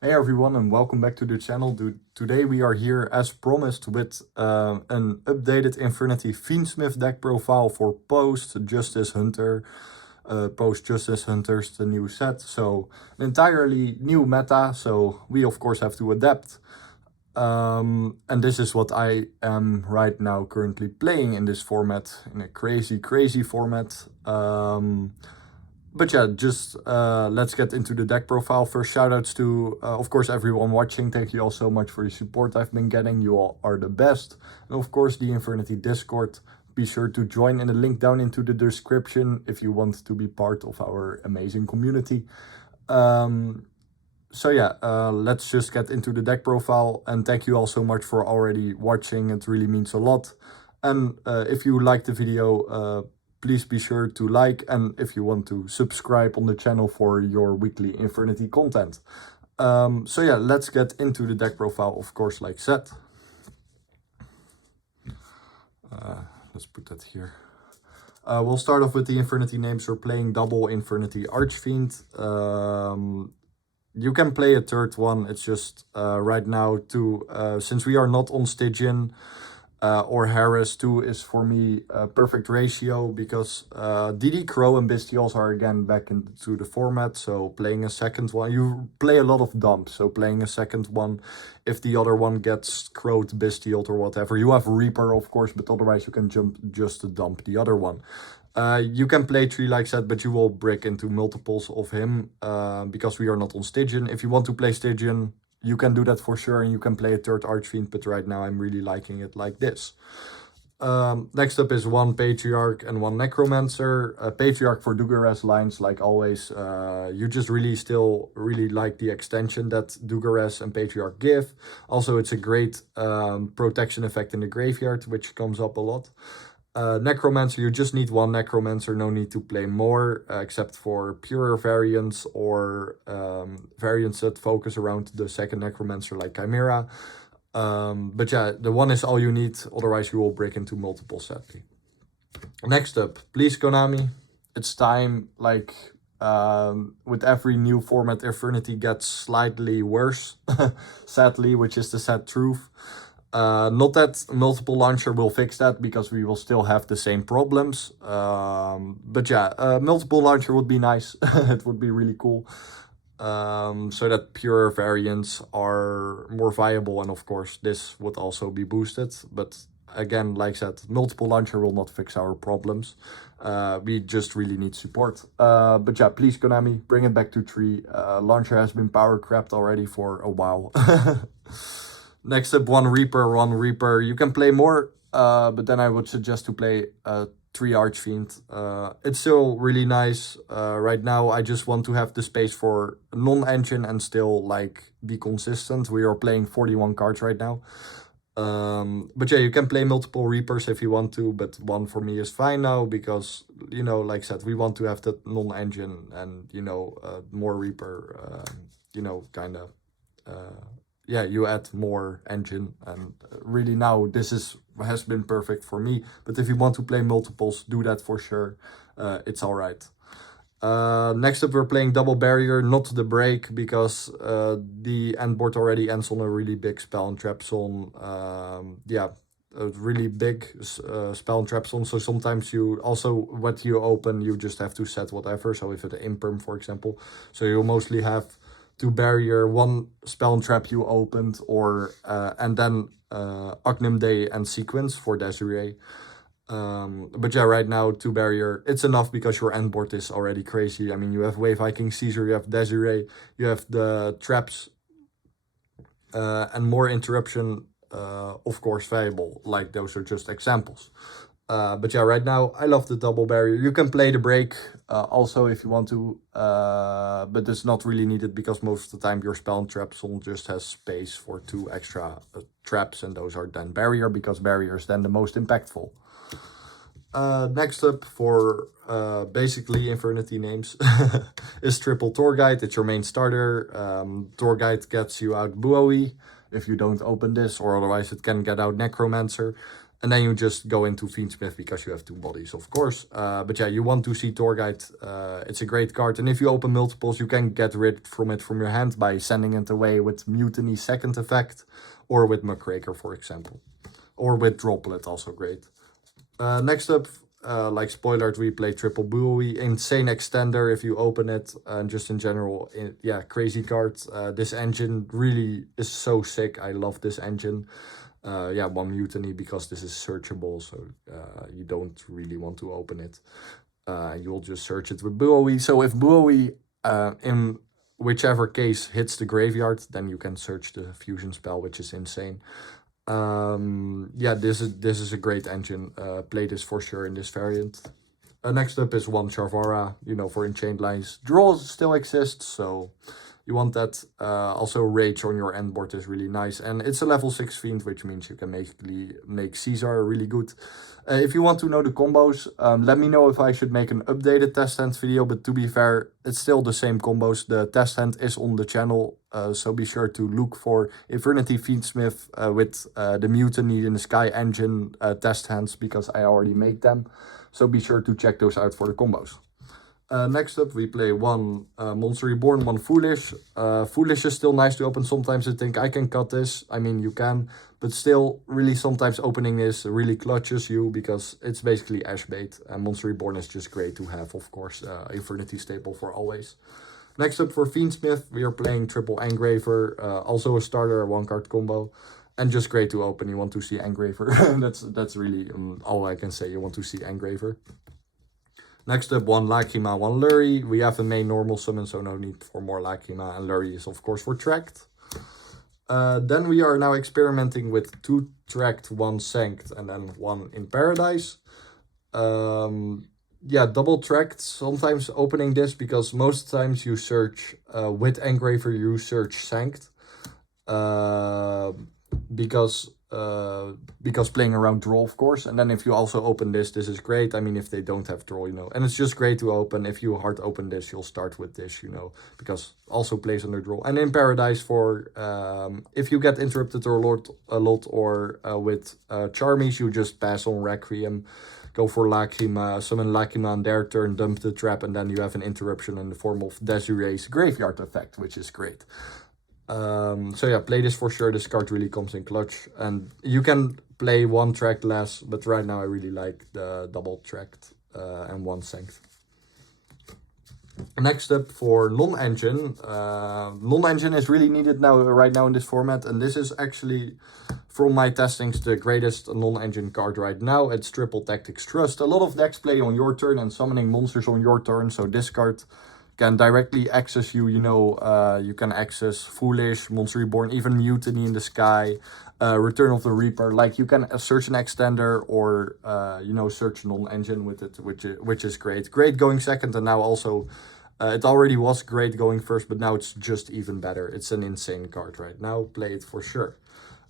Hey everyone, and welcome back to the channel. Today we are here as promised with an updated Infernity Fiendsmith deck profile for Post-Justice Hunter. Post-Justice Hunter's the new set, so an entirely new meta, so we of course have to adapt. And this is what I am right now currently playing in this format, in a crazy format. But yeah, just let's get into the deck profile. First, shoutouts to, of course, everyone watching. Thank you all so much for the support I've been getting. You all are the best. And of course, the Infernity Discord. Be sure to join in the link down into the description if you want to be part of our amazing community. So yeah, let's just get into the deck profile. And thank you all so much for already watching. It really means a lot. And if you like the video, please be sure to like, and if you want to subscribe on the channel for your weekly Infernity content. So yeah, let's get into the deck profile, of course, like said. Let's put that here. We'll start off with the Infernity names. We're playing double Infernity Archfiend. You can play a third one. It's just right now since we are not on Stygian, or Harris, 2 is for me a perfect ratio because DD Crow and Bestials are again back into the format. So playing a second one, you play a lot of dumps. So playing a second one, if the other one gets crowed, Bestialed or whatever, you have Reaper of course, but otherwise you can jump just to dump the other one. You can play 3 like that, but you will break into multiples of him because we are not on Stygian. If you want to play Stygian, you can do that for sure, and you can play a third Archfiend, but right now I'm really liking it like this. Next up is 1 Patriarch and 1 Necromancer. Patriarch for Dugares lines, like always. You just still really like the extension that Dugares and Patriarch give. Also, it's a great protection effect in the graveyard, which comes up a lot. Necromancer, you just need 1 Necromancer, no need to play more, except for purer variants or variants that focus around the second Necromancer like Chimera. But yeah, the 1 is all you need, otherwise you will break into multiple, sadly. Next up, please Konami, it's time, like with every new format, Infernity gets slightly worse, sadly, which is the sad truth. Not that multiple launcher will fix that, because we will still have the same problems. But yeah, multiple launcher would be nice. It would be really cool. So that pure variants are more viable, and of course this would also be boosted. But again, like I said, multiple launcher will not fix our problems. We just really need support. But yeah, please Konami, bring it back to 3. Launcher has been power crapped already for a while. Next up, 1 Reaper. You can play more, but then I would suggest to play 3 Archfiend. It's still really nice. Right now, I just want to have the space for non-engine and still like be consistent. We are playing 41 cards right now. But yeah, you can play multiple Reapers if you want to, but 1 for me is fine now because, you know, like I said, we want to have that non-engine and, you know, more Reaper, you know, kind of... yeah, you add more engine, and really now this has been perfect for me. But if you want to play multiples, do that for sure. It's all right. Next up, we're playing double barrier, not the break, because the end board already ends on a really big spell and traps on. Yeah, a really big spell and traps on. So sometimes you also, what you open, you just have to set whatever. So if it's an imperm, for example, so you mostly have 2 barrier, 1 spell and trap you opened, or and then Agnum Day and sequence for Desiree. But yeah, right now 2 barrier, it's enough because your end board is already crazy. I mean, you have Wave Viking Caesar, you have Desiree, you have the traps, and more interruption, of course, valuable. Like, those are just examples. But yeah, right now I love the double barrier. You can play the break also if you want to, but it's not really needed because most of the time your spell and trap zone just has space for 2 extra traps, and those are then barrier, because barrier is then the most impactful. Next up, for basically Infernity names, is triple Tour Guide. It's your main starter. Tour Guide gets you out Buoy if you don't open this, or otherwise it can get out Necromancer. And then you just go into Fiendsmith because you have 2 bodies, of course. But yeah, you want to see Torguide. It's a great card. And if you open multiples, you can get rid from it from your hand by sending it away with Mutiny second effect. Or with Muckraker, for example. Or with Droplet, also great. Next up, like spoiler, we play Triple Buoy. Insane extender if you open it. And just in general, yeah, crazy card. This engine really is so sick. I love this engine. Yeah, 1 Mutiny because this is searchable, so you don't really want to open it. You'll just search it with Buoy. So if Buoy, in whichever case, hits the graveyard, then you can search the fusion spell, which is insane. Yeah, this is a great engine. Play this for sure in this variant. Next up is 1 Charvara, you know, for Enchained Lines. Draw still exists, so you want that. Also, Rage on your end board is really nice. And it's a level 6 Fiend, which means you can make Caesar really good. If you want to know the combos, let me know if I should make an updated test hand video. But to be fair, it's still the same combos. The test hand is on the channel. So be sure to look for Infernity Fiendsmith with the Mutiny and the Sky Engine test hands, because I already make them. So be sure to check those out for the combos. Next up, we play 1 Monster Reborn, 1 Foolish. Foolish is still nice to open. Sometimes I think I can cut this. I mean, you can. But still, really sometimes opening this really clutches you because it's basically Ash bait. And Monster Reborn is just great to have, of course. Infernity staple for always. Next up for Fiendsmith, we are playing Triple Engraver. Also a starter, a 1-card combo. And just great to open. You want to see Engraver. that's really all I can say. You want to see Engraver. Next up, 1 Lacrima, 1 Lurie. We have a main normal summon, so no need for more Lacrima. And Lurie is, of course, for Tracked. Then we are now experimenting with 2 Tracked, 1 Sanct, and then 1 in Paradise. Yeah, double Tracked. Sometimes opening this, because most times you search with Engraver, you search Sanct. Because playing around draw, of course. And then if you also open this is great. I mean, if they don't have draw, you know. And it's just great to open. If you hard open this, you'll start with this, you know, because also plays under draw. And in Paradise for if you get interrupted a lot or with Charmies, you just pass on Requiem, go for Lacrima, summon Lacrima on their turn, dump the trap, and then you have an interruption in the form of Desiree's graveyard effect, which is great. So yeah, play this for sure. This card really comes in clutch, and you can play 1 track less, but right now I really like the double tracked and 1 Sanct. Next up for non-engine. Non-engine is really needed right now in this format, and this is actually, from my testings, the greatest non-engine card right now. It's Triple Tactics Trust. A lot of decks play on your turn and summoning monsters on your turn, so this card can directly access you, you know. You can access Foolish, Monster Reborn, even Mutiny in the Sky, Return of the Reaper. Like, you can search an extender or, you know, search non-engine with it, which is great. Great going second, and now also, it already was great going first, but now it's just even better. It's an insane card right now. Play it for sure.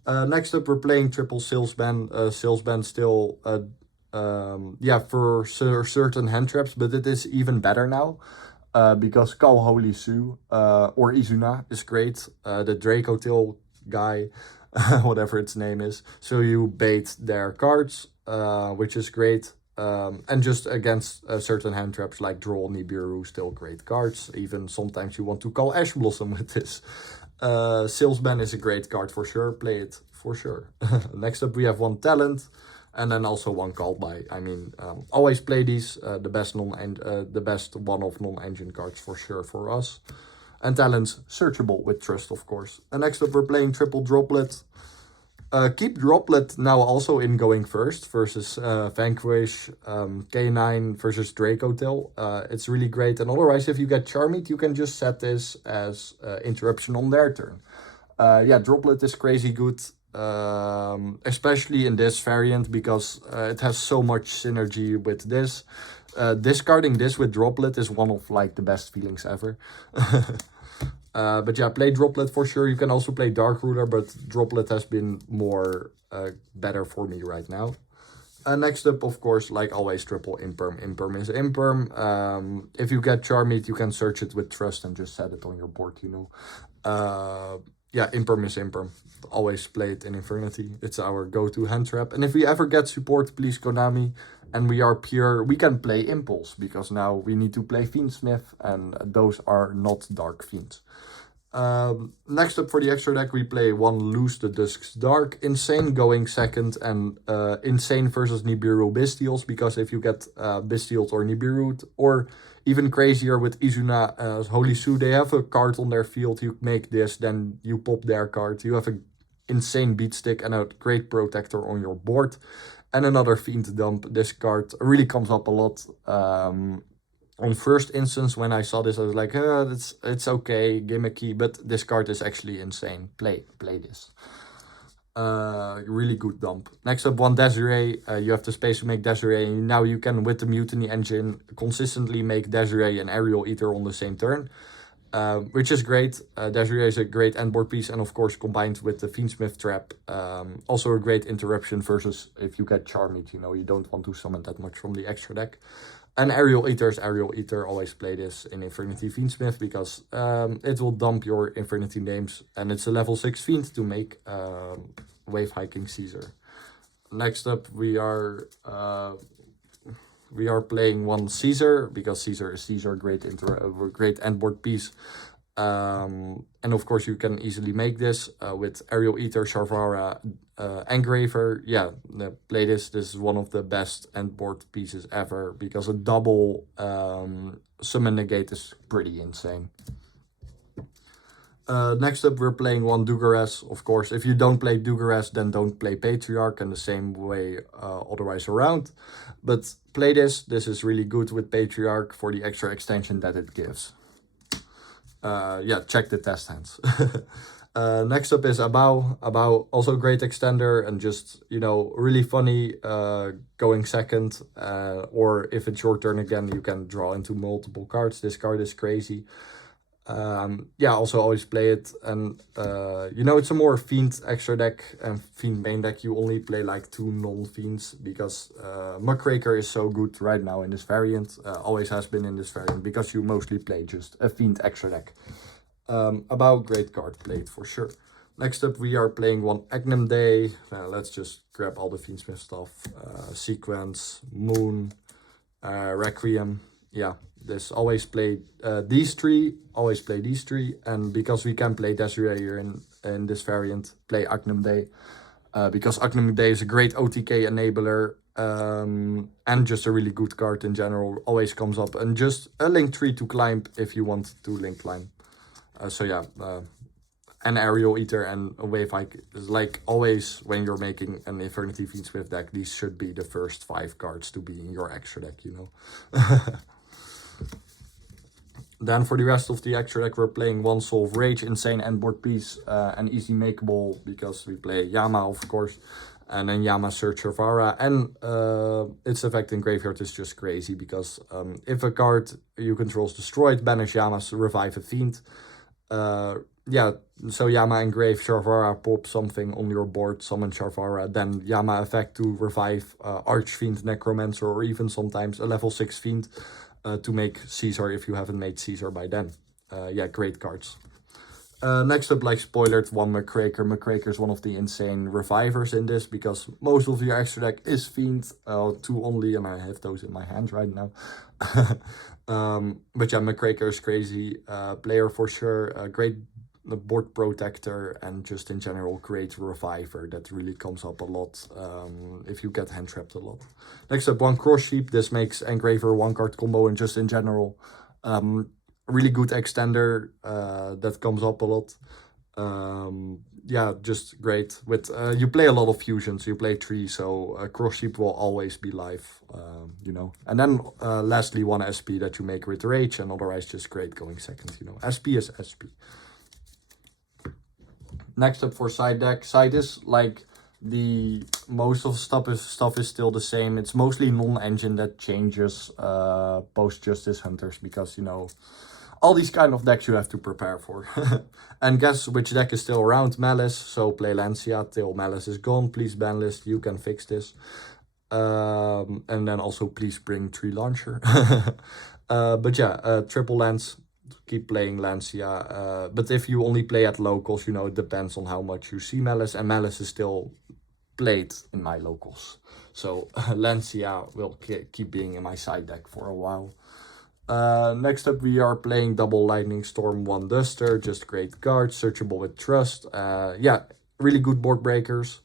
Next up, we're playing Triple Salesman. Salesman still, yeah, for certain hand traps, but it is even better now. Because Call Holy Sue or Izuna is great. The Draco Tail guy, whatever its name is. So you bait their cards, which is great. And just against certain hand traps like Droll, Nibiru, still great cards. Even sometimes you want to call Ash Blossom with this. Salesman is a great card for sure. Play it for sure. Next up we have 1 Talent. And then also 1 Called By. I mean, always play these. The best one of non-engine cards for sure for us. And Talents searchable with Trust, of course. And next up we're playing Triple Droplet. Keep Droplet now also in going first versus Vanquish, K9 versus Draco Tail. It's really great. And otherwise, if you get Charmed, you can just set this as interruption on their turn. Yeah, Droplet is crazy good. Especially in this variant, because it has so much synergy with this. Discarding this with Droplet is one of like the best feelings ever. But yeah, play Droplet for sure. You can also play Dark Ruler, but Droplet has been more better for me right now. Next up, of course, like always, Triple Imperm. Imperm is Imperm. If you get Charmed, you can search it with Trust and just set it on your board, you know. yeah, Imperm is Imperm. Always play it in Infernity. It's our go-to hand trap. And if we ever get support, please Konami, and we are pure, we can play Impulse, because now we need to play Fiendsmith, and those are not Dark Fiends. Next up for the extra deck, we play one Lose the Dusk's Dark. Insane going second, and Insane versus Nibiru Bestials, because if you get Bestials or Nibiru, or even crazier with Izuna Holy Su, they have a card on their field, you make this, then you pop their card, you have a insane beat stick and a great protector on your board, and another Fiend Dump. This card really comes up a lot. On first instance, when I saw this, I was like, it's okay, gimmicky, but this card is actually insane. Play this. Really good dump. Next up, one Desiree. You have the space to make Desiree, and now you can, with the Mutiny engine, consistently make Desiree and Aerial Eater on the same turn, which is great. Desiree is a great endboard piece, and of course, combined with the Fiendsmith trap, also a great interruption versus if you get Charmed, you know, you don't want to summon that much from the extra deck. And Aerial Eater is Aerial Eater. Always play this in Infernity Fiendsmith, because it will dump your Infernity names, and it's a level 6 Fiend to make Wave Hiking Caesar. Next up, we are playing one Caesar, because Caesar is Caesar, great endboard piece. And of course, you can easily make this with Aerial Eater, Sharvara, Engraver. Yeah, play this. This is one of the best endboard pieces ever, because a double summon negate is pretty insane. Next up, we're playing one Dugares. Of course, if you don't play Dugares, then don't play Patriarch, and the same way otherwise around. But play this. This is really good with Patriarch for the extra extension that it gives. Yeah, check the test hands. Next up is Abao. Abao, also great extender, and just, you know, really funny going second. Or if it's your turn again, you can draw into multiple cards. This card is crazy. Yeah, also always play it. And, you know, it's a more Fiend extra deck and Fiend main deck. You only play like 2 non-Fiends, because Muckraker is so good right now in this variant. Always has been in this variant, because you mostly play just a Fiend extra deck. About great card played for sure. Next up, we are playing one Agnum Day. Let's just grab all the Fiendsmith stuff. Sequence, Moon, Requiem. Yeah, this always play these three. Always play these three. And because we can play Desiree here in this variant, play Agnum Day. Because Agnum Day is a great OTK enabler. And just a really good card in general. Always comes up. And just a link tree to climb if you want to link climb. So yeah, an Aerial Eater and a Wave Hike is like always when you're making an Infernity Fiendsmith deck. These should be the first 5 cards to be in your extra deck, you know. Then for the rest of the extra deck, we're playing one Soul of Rage, insane endboard piece, and easy makeable, because we play Yama, of course, and then Yama Search Sharvara, and its effect in graveyard is just crazy, because if a card you control is destroyed, banish Yama, revive a Fiend. Yeah, so Yama engrave Sharvara, pop something on your board, summon Sharvara, then Yama effect to revive Archfiend, Necromancer, or even sometimes a level 6 Fiend to make Caesar if you haven't made Caesar by then. Yeah, great cards. Next up, like spoilered, one Muckraker. Muckraker is one of the insane revivers in this, because most of your extra deck is Fiend, 2 only, and I have those in my hand right now. But yeah, Muckraker is crazy. Player for sure, a great board protector, and just in general great reviver that really comes up a lot if you get hand trapped a lot. Next up, one Cross Sheep. This makes Engraver 1-card combo, and just in general really good extender that comes up a lot. Yeah, just great. With you play a lot of fusions, you play 3, so Cross Sheep will always be live, you know. And then lastly, one SP that you make with Rage, and otherwise just great going second, you know. SP is SP. Next up for side deck. Side is like the most of stuff is still the same. It's mostly non-engine that changes post Justice Hunters, because, you know, all these kind of decks you have to prepare for. And guess which deck is still around? Malice. So play Lancia till Malice is gone. Please ban list, you can fix this. And then also please bring Tree Launcher. But yeah, triple lands. keep playing Lancia. But if you only play at locals, you know, it depends on how much you see Malice, and Malice is still played in my locals. So Lancia will keep being in my side deck for a while. Next up, we are playing double Lightning Storm, 1 Duster, just great cards, searchable with trust. Yeah, really good board breakers.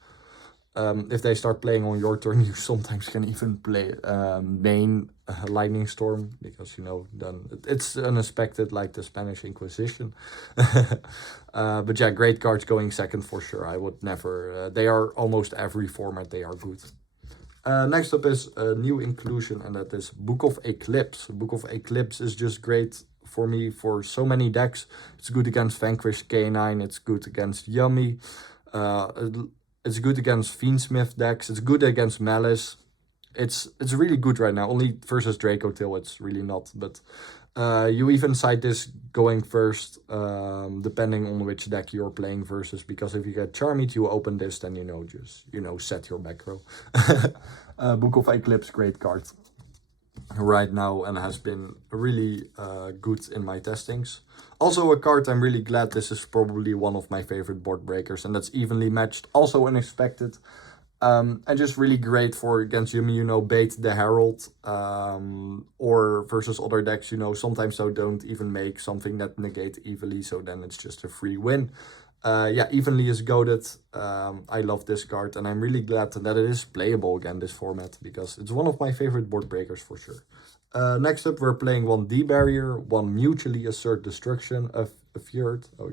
If they start playing on your turn, you sometimes can even play main Lightning Storm, because, you know, then it's unexpected, like the Spanish Inquisition. But yeah, great cards going second for sure. I would never, they are almost every format, they are good. Next up is a new inclusion, and that is Book of Eclipse. Book of Eclipse is just great for me for so many decks. It's good against Vanquish K9, it's good against Yummy, it's good against Fiendsmith decks, it's good against Malice. It's really good right now. Only versus Draco Tail it's really not, but you even side this going first, depending on which deck you're playing versus, because if you get Charmed, you open this, then, you know, just, you know, set your back row. Book of Eclipse, great card right now, and has been really good in my testings. Also a card I'm really glad, this is probably one of my favorite board breakers, and that's Evenly Matched, also unexpected. And just really great for against Yumi, you know, bait the Herald, or versus other decks, you know, sometimes they don't even make something that negate evenly, so then it's just a free win. Yeah, Evenly is goated. I love this card, and I'm really glad that it is playable again, this format, because it's one of my favorite board breakers for sure. Next up, we're playing 1 D-Barrier, 1 Mutually Assert Destruction, a Fjord. Oh,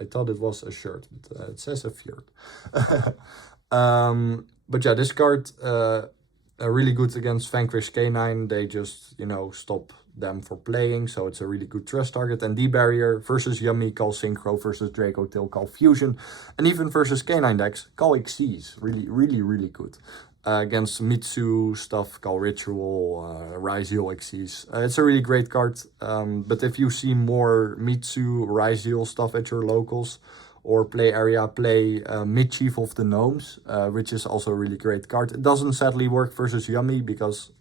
I thought it was a shirt, but it says a Fjord. But yeah, this card really good against Vanquish K9. They just, you know, stop them for playing, so it's a really good trust target. And D-Barrier versus Yummy, call Synchro, versus Draco Tail, call Fusion, and even versus K9 decks, call Xyz. Really good. Against Mitsu stuff, call Ritual, Ryzeal, Xyz. It's a really great card, but if you see more Mitsu, Ryzeal stuff at your locals, or play area, play Mischief of the Gnomes, which is also a really great card. It doesn't sadly work versus Yummy, because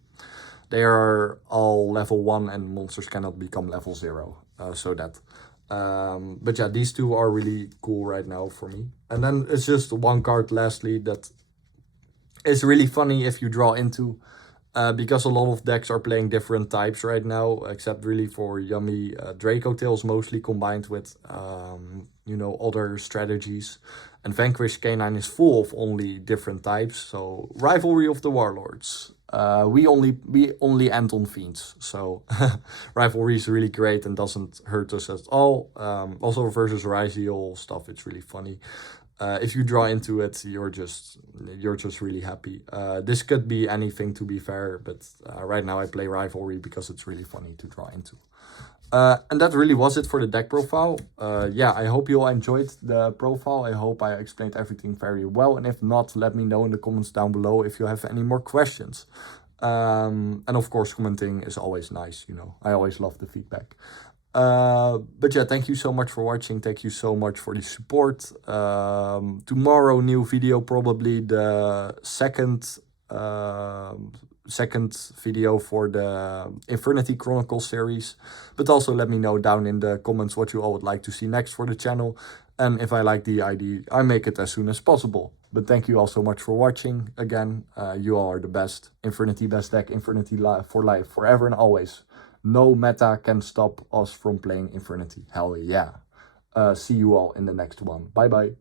they are all level 1 and monsters cannot become level 0. But yeah, these two are really cool right now for me. And then it's just one card lastly that is really funny if you draw into, because a lot of decks are playing different types right now, except really for Yummy. Draco Tails mostly combined with, you know, other strategies. And Vanquish K9 is full of only different types. So Rivalry of the Warlords. We only end on Fiends. So Rivalry is really great and doesn't hurt us at all. Also versus Ryzeal stuff, it's really funny. If you draw into it, you're just really happy. This could be anything, to be fair, but right now I play Rivalry because it's really funny to draw into. And that really was it for the deck profile. Yeah, I hope you all enjoyed the profile. I hope I explained everything very well. And if not, let me know in the comments down below if you have any more questions. And of course, commenting is always nice, you know. I always love the feedback. But yeah, thank you so much for watching. Thank you so much for the support. Tomorrow, new video, probably the second video for the Infernity Chronicles series. But also let me know down in the comments what you all would like to see next for the channel. And if I like the idea, I make it as soon as possible. But thank you all so much for watching. Again, you all are the best. Infernity best deck, Infernity for life, forever and always. No meta can stop us from playing Infernity. Hell yeah. See you all in the next one. Bye bye.